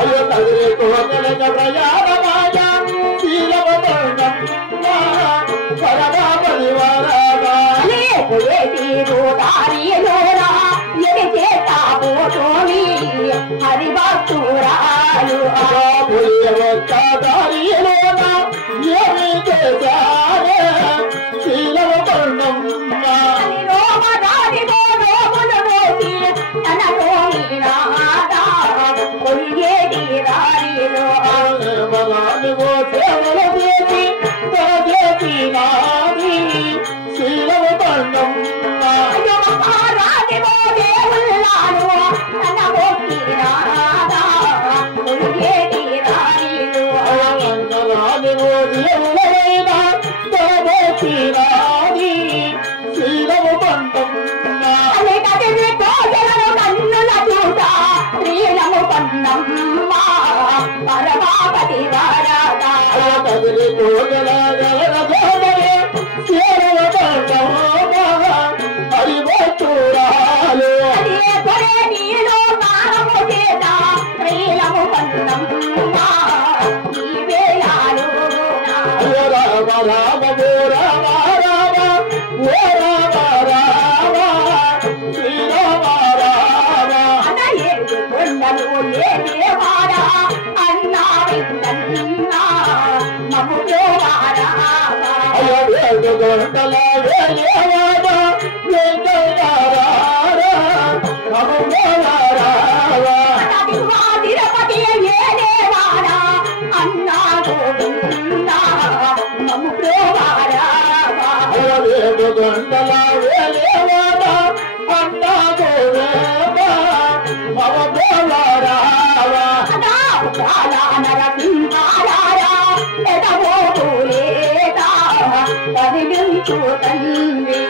అయ్యో కదిరి కోగలక ప్రయాణమాయ శీలవదనం పరమా పరివారామా లేకపోయే తీరు దారిలోనా ఎది చేతా పోటోని హరిభక్తురాలు దారిలోనా ఏమి చేశారే శీలవదనం పరమాపతి వారాదా కదిలి కోగల హరిభక్తురాలు నీలో నారము చేత ప్రియులము పన్నం రామ రామ రామ రామ ఓ రామ రామ శ్రీరామ రామ అన్న ఏడు కొండలు ఏదేవాడా అన్నా విందన్నా నమ్ముతో వారావా ఏడు గంటల వేలేవాడా తిరుపతి ఏదేవాడా అన్నా గోవిందా నమ్ముతో వారావా ఏడు గంటల వేలేవాడా అన్నా గోవిందా నమ్ముతో వారావా నరసింహారా ఎదవోలేదా కదిలించు తండ్రి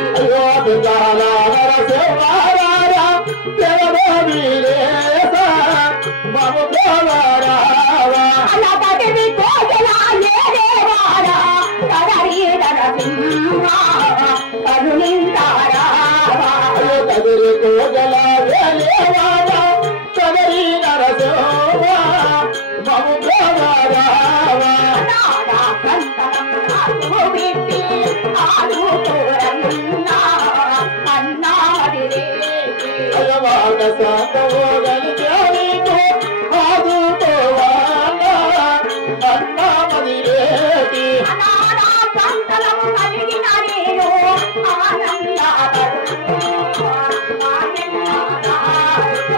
అలా కదిలి కోగలా ఏదేవాడా కదరి నరసింహ కరుణిందారా కదిరి కోగల వేలేవాడా కదరి నరసింహ మముగవారావా అయ్యవాడ సాతవోగలి దేవితో ఆదుకోవాలా అన్నామది రేటి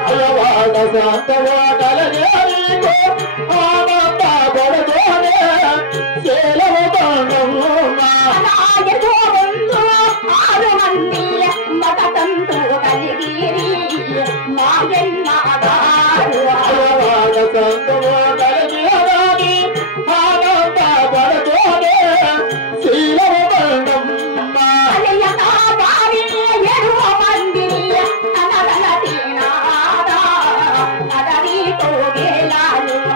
అయ్యవాడ సాతవోగలి దేవితో ఆనంద పడదోనే సేలవదనమ్మా ఆరు మంది మతంతో కలిగిరి మాయన్నాగారు అయ్యవాడ సాతవోగలి దేవి ఆనంద పడదోనే సేలవదనమ్మా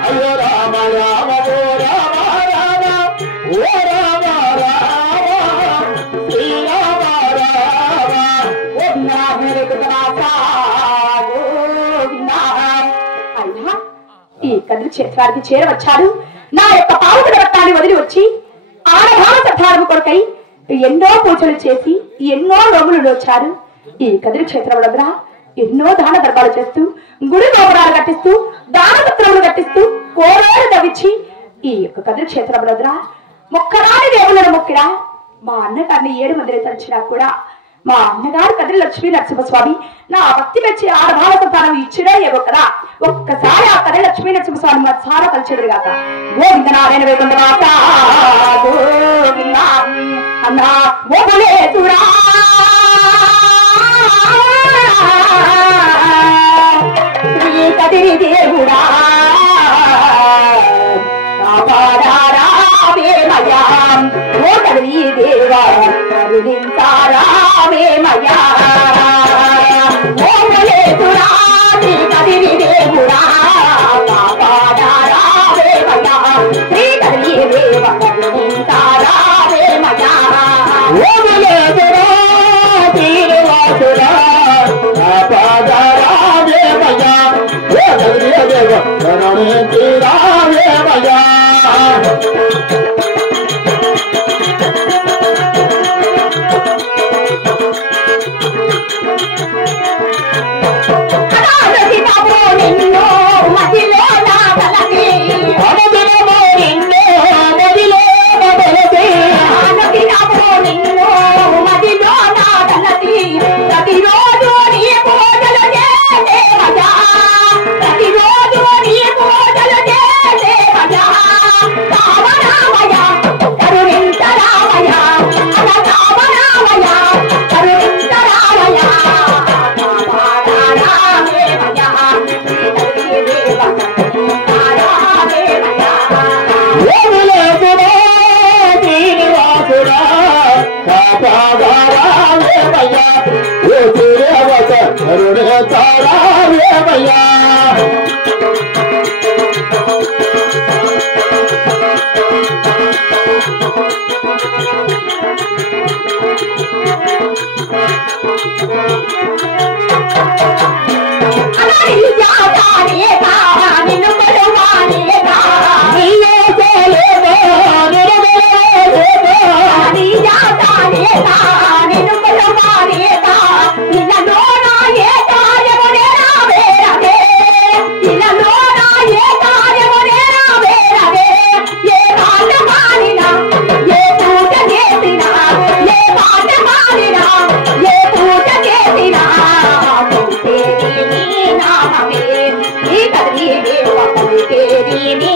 అయ్యో రామ రామ ఓ రామ రామ ఓ రామ రామ శ్రీరామ రామ ఈ కదిరి క్షేత్రానికి చేరవచ్చాడు. నా యొక్క పావుల రక్తాన్ని వదిలి వచ్చి ఆడభావ సద్ధారము కొరకై ఎన్నో పూజలు చేసి ఎన్నో రోగులు వచ్చారు. ఈ కదిరి క్షేత్రం దగ్గర ఎన్నో దాన దర్బాలు చేస్తూ గుడి గోపురాలు కట్టిస్తూ దాన పత్రములు కట్టిస్తూ కోరాలు తవ్వించి ఈ యొక్క కదిరి క్షేత్రం దగ్గర మొక్కరాని దేవులను మొక్కిరా మా అన్నగారిని 7 మందిని తలిచినా కూడా మా అన్నగారు కదిరి లక్ష్మీ నరసింహస్వామి నా భక్తి మెచ్చి ఆడభావ సంతానం ఇచ్చినా ఏవో కదా. ఒక్కసారి ఆ కదిరి లక్ష్మీ నరసింహస్వామి మత్సారా కలిచెదురుగాక. గోవింద నారాయణ వైకుంఠ మాత గోవింద అన్నా గోపులేతుడా శ్రీ కదిరి దేవుడా రావేమయా ఓ కదిరి దేవా కరుణించారావేమయా గోపులేతుడా శ్రీ కదిరి దేవుడా రావేమయా శ్రీ కదిరి దేవ కరుణించారావేమయా ఓ ఏమి